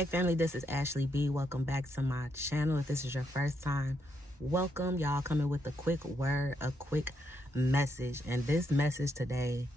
Hey family, this is Ashley B. Welcome back to my channel. If this is your first time, welcome. Y'all coming with a quick word, a quick message. And this message today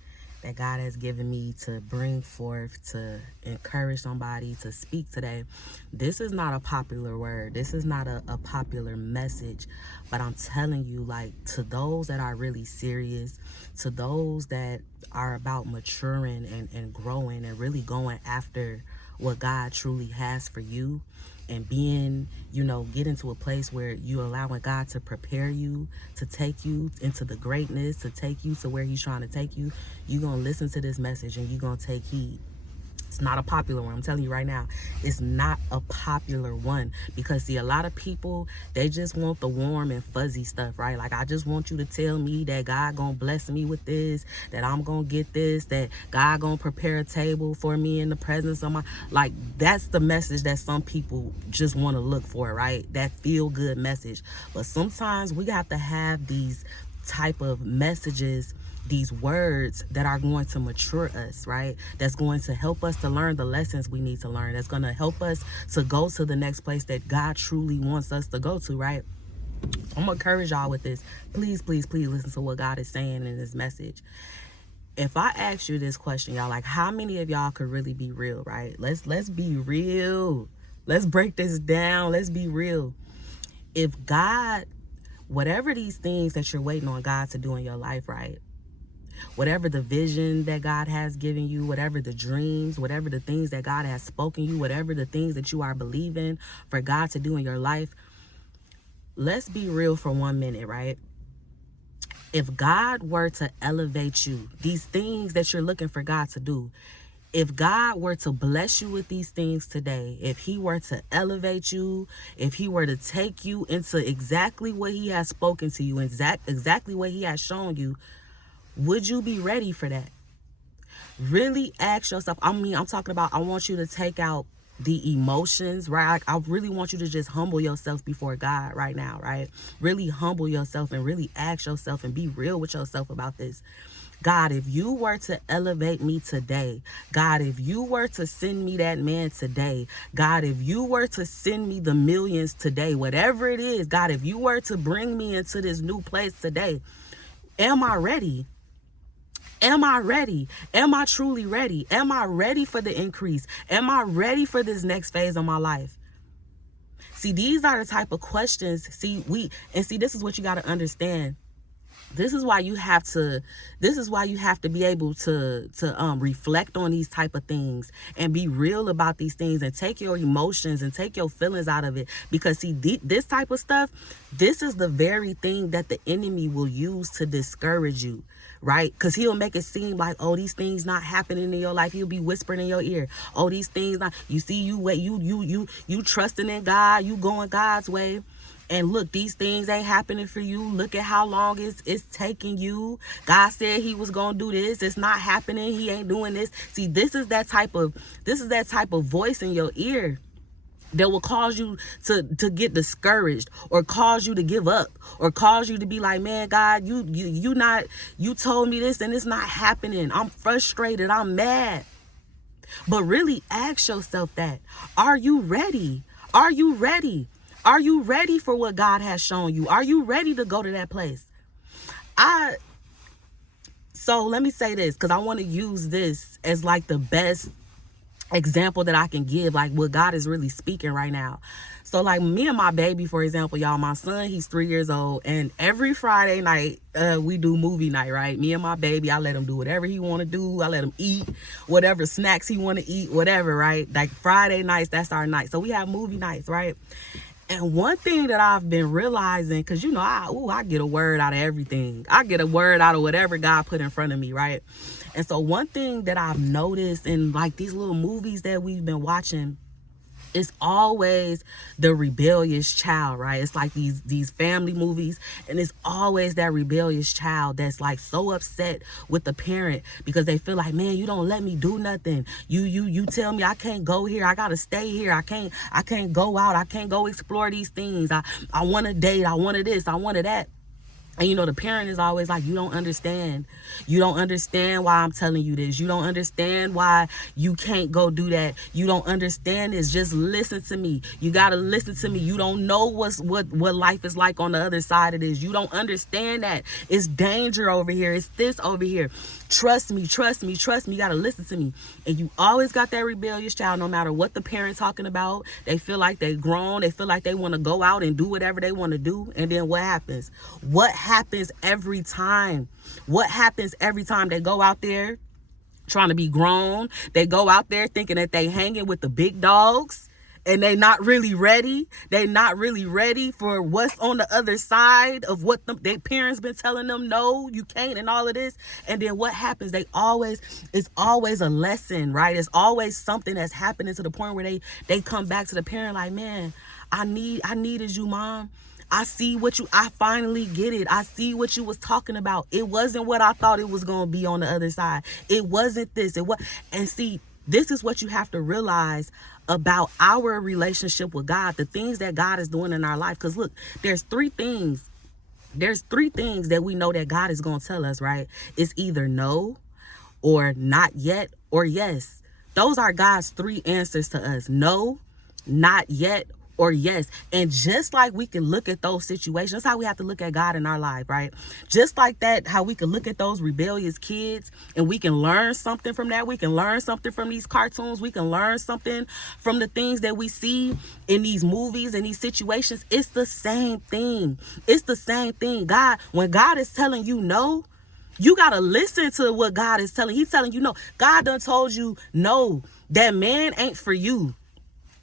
that God has given me to bring forth, to encourage somebody, to speak today, this is not a popular word. This is not a popular message. But I'm telling you, like, to those that are really serious, to those that are about maturing and growing and really going after what God truly has for you, and being, get into a place where you allowing God to prepare you, to take you into the greatness, to take you to where he's trying to take you, you're going to listen to this message and you're going to take heed. It's not a popular one. I'm telling you right now, it's not a popular one, because see, a lot of people, they just want the warm and fuzzy stuff, right? Like, I just want you to tell me that God gonna bless me with this, that I'm gonna get this, that God gonna prepare a table for me in the presence of my, like, that's the message that some people just want to look for, right? That feel good message. But sometimes we have to have these type of messages, these words that are going to mature us, right? That's going to help us to learn the lessons we need to learn. That's going to help us to go to the next place that God truly wants us to go to, right? So I'm going to encourage y'all with this. Please, please, please listen to what God is saying in this message. If I ask you this question, y'all, like, how many of y'all could really be real, right? Let's be real. Let's break this down. Let's be real. If God, whatever these things that you're waiting on God to do in your life, right? Whatever the vision that God has given you, whatever the dreams, whatever the things that God has spoken you, whatever the things that you are believing for God to do in your life, let's be real for 1 minute, right? If God were to elevate you, these things that you're looking for God to do, if God were to bless you with these things today, if he were to elevate you, if he were to take you into exactly what he has spoken to you, exactly what he has shown you, would you be ready for that? Really ask yourself. I'm talking about, I want you to take out the emotions, right? I really want you to just humble yourself before God right now, right? Really humble yourself and really ask yourself and be real with yourself about this. God, if you were to elevate me today, God, if you were to send me that man today, God, if you were to send me the millions today, whatever it is, God, if you were to bring me into this new place today, am I ready? Am I ready? Am I truly ready? Am I ready for the increase? Am I ready for this next phase of my life? See, these are the type of questions. See, this is what you got to understand. This is why you have to be able to reflect on these type of things and be real about these things and take your emotions and take your feelings out of it. Because see, this type of stuff, this is the very thing that the enemy will use to discourage you, right? Because he'll make it seem like, oh, these things not happening in your life. He'll be whispering in your ear, oh, these things not, you see, you trusting in God, you going God's way. And look, these things ain't happening for you. Look at how long it's taking you. God said he was going to do this. It's not happening. He ain't doing this. See, this is that type of voice in your ear that will cause you to get discouraged, or cause you to give up, or cause you to be like, man, God, you told me this and it's not happening. I'm frustrated. I'm mad. But really ask yourself that. Are you ready? Are you ready? Are you ready for what God has shown you? Are you ready to go to that place? So let me say this, because I want to use this as like the best example that I can give, like what God is really speaking right now. So like me and my baby, for example, y'all, my son, he's 3 years old, and every Friday night we do movie night, right? Me and my baby, I let him do whatever he want to do. I let him eat whatever snacks he want to eat, whatever, right? Like Friday nights, that's our night. So we have movie nights, right? And one thing that I've been realizing, because, I get a word out of everything. I get a word out of whatever God put in front of me, right? And so one thing that I've noticed in like these little movies that we've been watching, it's always the rebellious child, right? It's like these family movies, and it's always that rebellious child that's like so upset with the parent because they feel like, man, you don't let me do nothing. You tell me I can't go here. I gotta stay here. I can't go out. I can't go explore these things. I want to date. I wanted this. I wanted that. And you know, the parent is always like, you don't understand. You don't understand why I'm telling you this. You don't understand why you can't go do that. You don't understand this. Just listen to me. You got to listen to me. You don't know what life is like on the other side of this. You don't understand that. It's danger over here. It's this over here. Trust me, trust me, trust me. You got to listen to me. And you always got that rebellious child, no matter what the parent's talking about. They feel like they grown. They feel like they want to go out and do whatever they want to do. And then what happens? What happens every time? What happens every time they go out there trying to be grown? They go out there thinking that they hanging with the big dogs. And they not really ready. They not really ready for what's on the other side of what their parents been telling them, no, you can't, and all of this. And then what happens? It's always a lesson, right? It's always something that's happening to the point where they come back to the parent like, man, I needed you, mom. I finally get it. I see what you was talking about. It wasn't what I thought it was going to be on the other side. It wasn't this. And see, this is what you have to realize about our relationship with God, the things that God is doing in our life. Because look, there's three things that we know that God is going to tell us, right? It's either no, or not yet, or yes. Those are God's three answers to us: no, not yet, or yes. And just like we can look at those situations, that's how we have to look at God in our life, right? Just like that, how we can look at those rebellious kids and we can learn something from that. We can learn something from these cartoons. We can learn something from the things that we see in these movies and these situations. It's the same thing. It's the same thing. When God is telling you no, you got to listen to what God is telling. He's telling you no. God done told you no, that man ain't for you.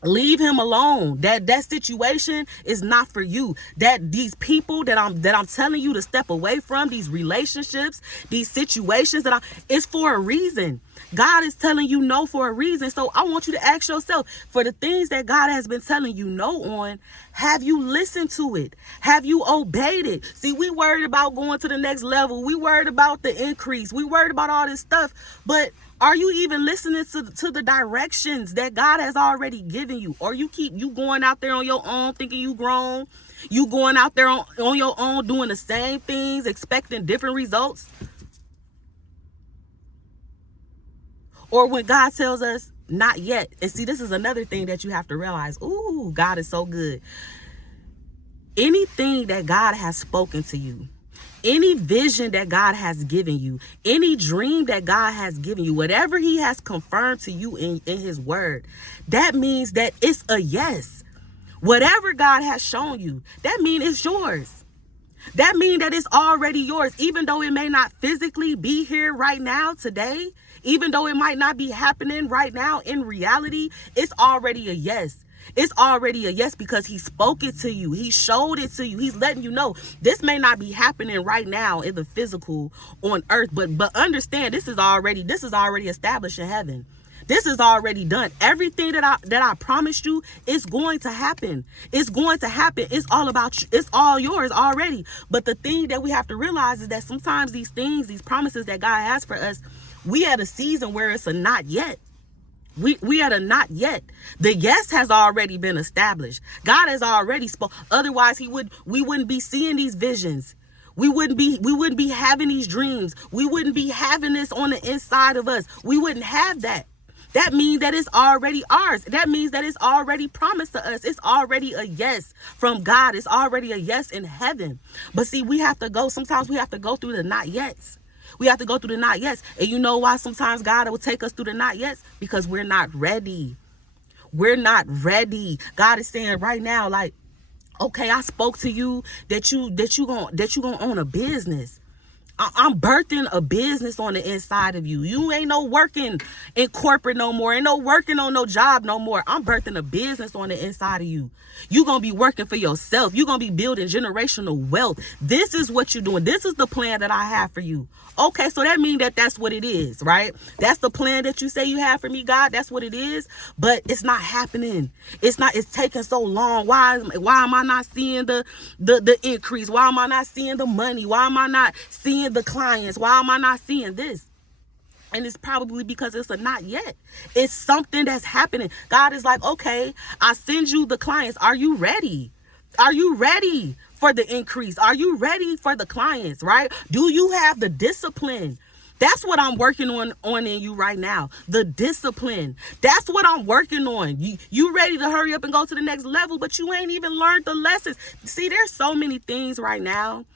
Leave him alone. That situation is not for you. That these people that I'm telling you to step away from, these relationships, these situations it's for a reason. God is telling you no for a reason. So I want you to ask yourself, for the things that God has been telling you no on, have you listened to it? Have you obeyed it? See, we worried about going to the next level. We worried about the increase. We worried about all this stuff. But are you even listening to the directions that God has already given you? Or you going out there on your own thinking you grown? You going out there on your own doing the same things, expecting different results? Or when God tells us not yet. And see, this is another thing that you have to realize. Ooh, God is so good. Anything that God has spoken to you, any vision that God has given you, any dream that God has given you, whatever he has confirmed to you in his word, that means that it's a yes. Whatever God has shown you, that means it's yours. That means that it's already yours, even though it may not physically be here right now today, even though it might not be happening right now in reality, it's already a yes. It's already a yes because he spoke it to you. He showed it to you. He's letting you know this may not be happening right now in the physical on earth, but understand this is already established in heaven. This is already done. Everything that I promised you is going to happen. It's going to happen. It's all about you. It's all yours already. But the thing that we have to realize is that sometimes these things, these promises that God has for us, we at a season where it's a not yet. We at a not yet. The yes has already been established. God has already spoke. Otherwise, we wouldn't be seeing these visions. We wouldn't be having these dreams. We wouldn't be having this on the inside of us. We wouldn't have that. That means that it's already ours. That means that it's already promised to us. It's already a yes from God. It's already a yes in heaven. But see, sometimes we have to go through the not yets. We have to go through the not yets. And you know why sometimes God will take us through the not yets? Because we're not ready. We're not ready. God is saying right now, like, okay, I spoke to you that you gonna own a business. I'm birthing a business on the inside of you. You ain't no working in corporate no more. Ain't no working on no job no more. I'm birthing a business on the inside of you. You're going to be working for yourself. You're going to be building generational wealth. This is what you're doing. This is the plan that I have for you. Okay, so that means that's what it is, right? That's the plan that you say you have for me, God. That's what it is. But it's not happening. It's taking so long. Why am I not seeing the increase? Why am I not seeing the money? Why am I not seeing the clients? Why am I not seeing this? And it's probably because it's a not yet. It's something that's happening. God is like, okay, I send you the clients. Are you ready? Are you ready for the increase? Are you ready for the clients, right? Do you have the discipline? That's what I'm working on in you right now. The discipline. That's what I'm working on. You ready to hurry up and go to the next level, but you ain't even learned the lessons. See, there's so many things right now.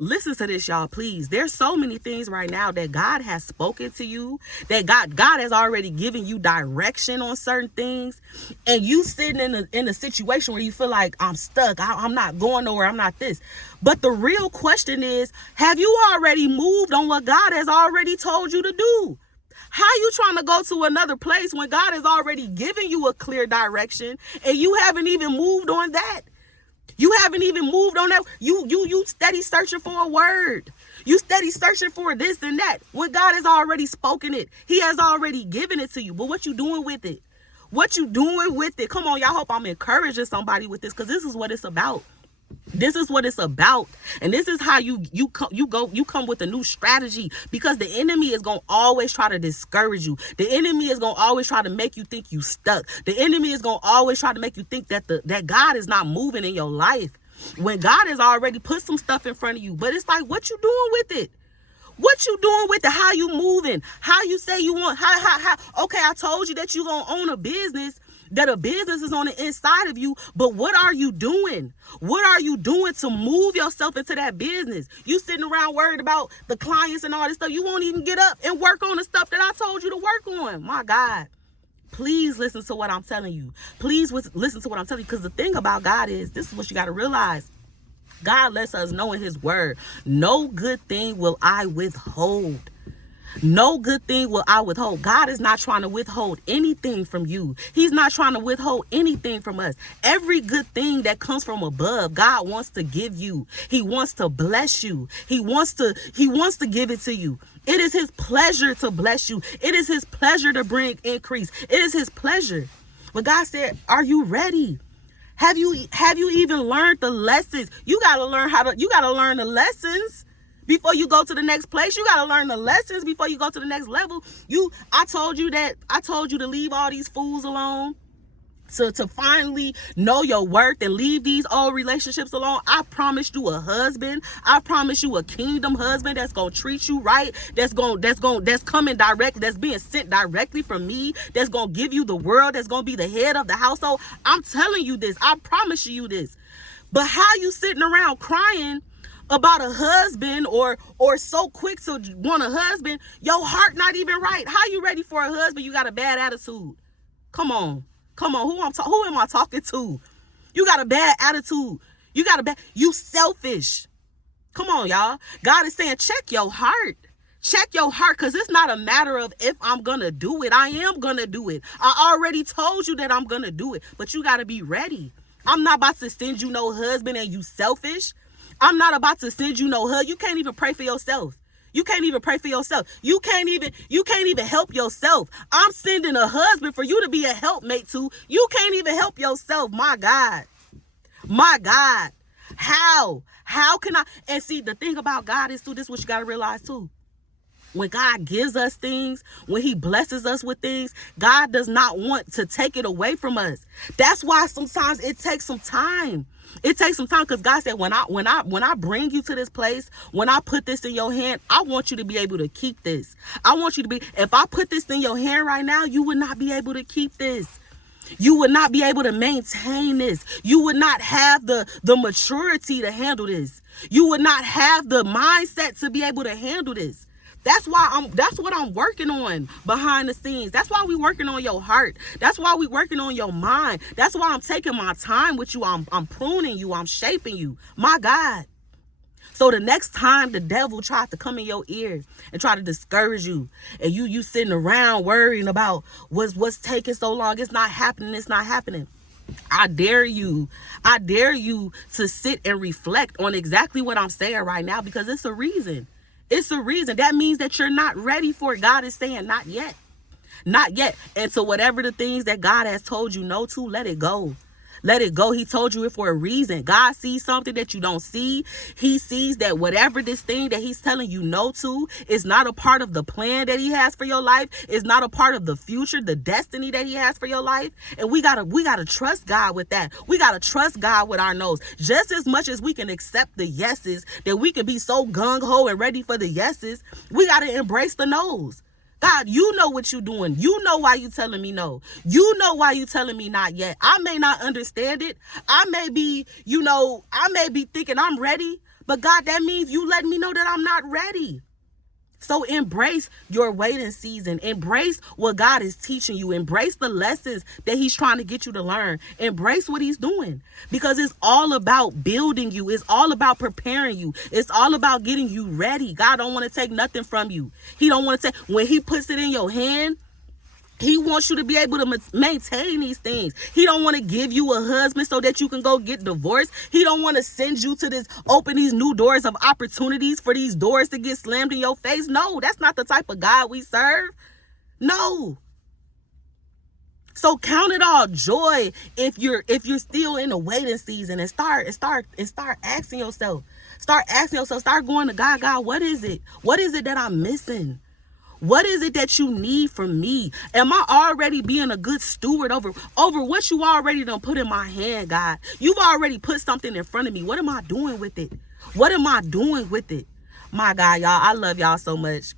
Listen to this, y'all, please. There's so many things right now that God has spoken to you, that God has already given you direction on certain things, and you sitting in a situation where you feel like, I'm stuck, I'm not going nowhere, I'm not this. But the real question is, have you already moved on what God has already told you to do? How you trying to go to another place when God has already given you a clear direction and you haven't even moved on that? You haven't even moved on that. You steady searching for a word. You steady searching for this and that. When God has already spoken it, he has already given it to you. But what you doing with it? What you doing with it? Come on, y'all. Hope I'm encouraging somebody with this, because this is what it's about. This is what it's about. And this is how you come with a new strategy, because the enemy is going to always try to discourage you. The enemy is going to always try to make you think you stuck. The enemy is going to always try to make you think that God is not moving in your life, when God has already put some stuff in front of you. But it's like, what you doing with it? What you doing with it? How you moving? How you say you want, how, okay, I told you that you going to own a business, that a business is on the inside of you, but what are you doing? What are you doing to move yourself into that business? You sitting around worried about the clients and all this stuff. You won't even get up and work on the stuff that I told you to work on. My God, please listen to what I'm telling you. Please listen to what I'm telling you, because the thing about God is, this is what you got to realize. God lets us know in his word, no good thing will I withhold. No good thing will I withhold. God is not trying to withhold anything from you. He's not trying to withhold anything from us. Every good thing that comes from above, God wants to give you. He wants to bless you. He wants to give it to you. It is his pleasure to bless you. It is his pleasure to bring increase. It is his pleasure. But God said, are you ready? Have you even learned the lessons? You got to learn the lessons before you go to the next place. You got to learn the lessons before you go to the next level. I told you to leave all these fools alone, to finally know your worth and leave these old relationships alone. I promised you a husband. I promised you a kingdom husband that's going to treat you right. That's coming direct. That's being sent directly from me. That's going to give you the world. That's going to be the head of the household. I'm telling you this. I promise you this. But how you sitting around crying about a husband, or so quick to want a husband, your heart not even right? How you ready for a husband? You got a bad attitude. Come on. Who am I talking to? You got a bad attitude. You selfish. Come on, y'all. God is saying, check your heart. Check your heart, because it's not a matter of if I'm going to do it. I am going to do it. I already told you that I'm going to do it, but you got to be ready. I'm not about to send you no husband and you selfish. I'm not about to send you no husband. You can't even pray for yourself. You can't even pray for yourself. You can't even help yourself. I'm sending a husband for you to be a helpmate to. You can't even help yourself. My God. How can I? And see, the thing about God is, too, this is what you got to realize too. When God gives us things, when he blesses us with things, God does not want to take it away from us. That's why sometimes it takes some time. It takes some time, because God said, when I bring you to this place, when I put this in your hand, I want you to be able to keep this. I want you to be, if I put this in your hand right now, you would not be able to keep this. You would not be able to maintain this. You would not have the maturity to handle this. You would not have the mindset to be able to handle this. That's what I'm working on behind the scenes. That's why we're working on your heart. That's why we're working on your mind. That's why I'm taking my time with you. I'm pruning you. I'm shaping you. My God. So the next time the devil tries to come in your ear and try to discourage you, and you sitting around worrying about what's taking so long, it's not happening. I dare you to sit and reflect on exactly what I'm saying right now, because it's a reason. It's a reason. That means that you're not ready for it. God is saying, not yet. Not yet. And so whatever the things that God has told you no to, let it go. Let it go. He told you it for a reason. God sees something that you don't see. He sees that whatever this thing that he's telling you no to is not a part of the plan that he has for your life. It's not a part of the future, the destiny that he has for your life. And we gotta trust God with that. We gotta trust God with our no's. Just as much as we can accept the yeses, that we can be so gung-ho and ready for the yeses, we gotta embrace the no's. God, you know what you're doing. You know why you telling me no. You know why you telling me not yet. I may not understand it. I may be thinking I'm ready. But God, that means you letting me know that I'm not ready. So embrace your waiting season. Embrace what God is teaching you. Embrace the lessons that he's trying to get you to learn. Embrace what he's doing, because it's all about building you. It's all about preparing you. It's all about getting you ready. God don't want to take nothing from you. He don't want to take, when he puts it in your hand, he wants you to be able to maintain these things. He don't want to give you a husband so that you can go get divorced. He don't want to send you to open these new doors of opportunities for these doors to get slammed in your face. No, that's not the type of God we serve. No. So count it all joy if you're still in the waiting season, and start asking yourself. Start going to God. God, what is it? What is it that I'm missing? What is it that you need from me? Am I already being a good steward over what you already done put in my hand, God? You've already put something in front of me. What am I doing with it? What am I doing with it? My God, y'all, I love y'all so much.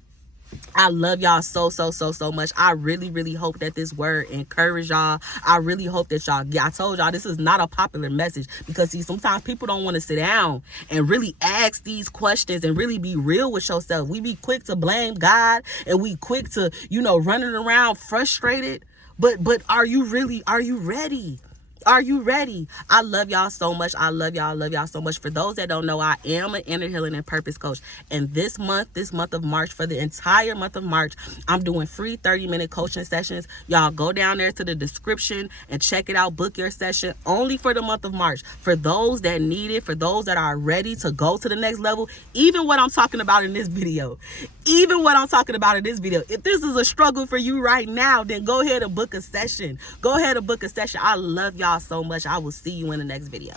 I love y'all so much. I really hope that this word encourage y'all. I really hope that I told y'all this is not a popular message, because see, sometimes people don't want to sit down and really ask these questions and really be real with yourself. We be quick to blame God, and we quick to, running around frustrated. But are you ready? Are you ready? I love y'all so much. I love y'all so much. For those that don't know, I am an inner healing and purpose coach. And this month of March, for the entire month of March, I'm doing free 30-minute coaching sessions. Y'all go down there to the description and check it out. Book your session only for the month of March. For those that need it, for those that are ready to go to the next level, even what I'm talking about in this video. If this is a struggle for you right now, then go ahead and book a session. I love y'all so much. I will see you in the next video.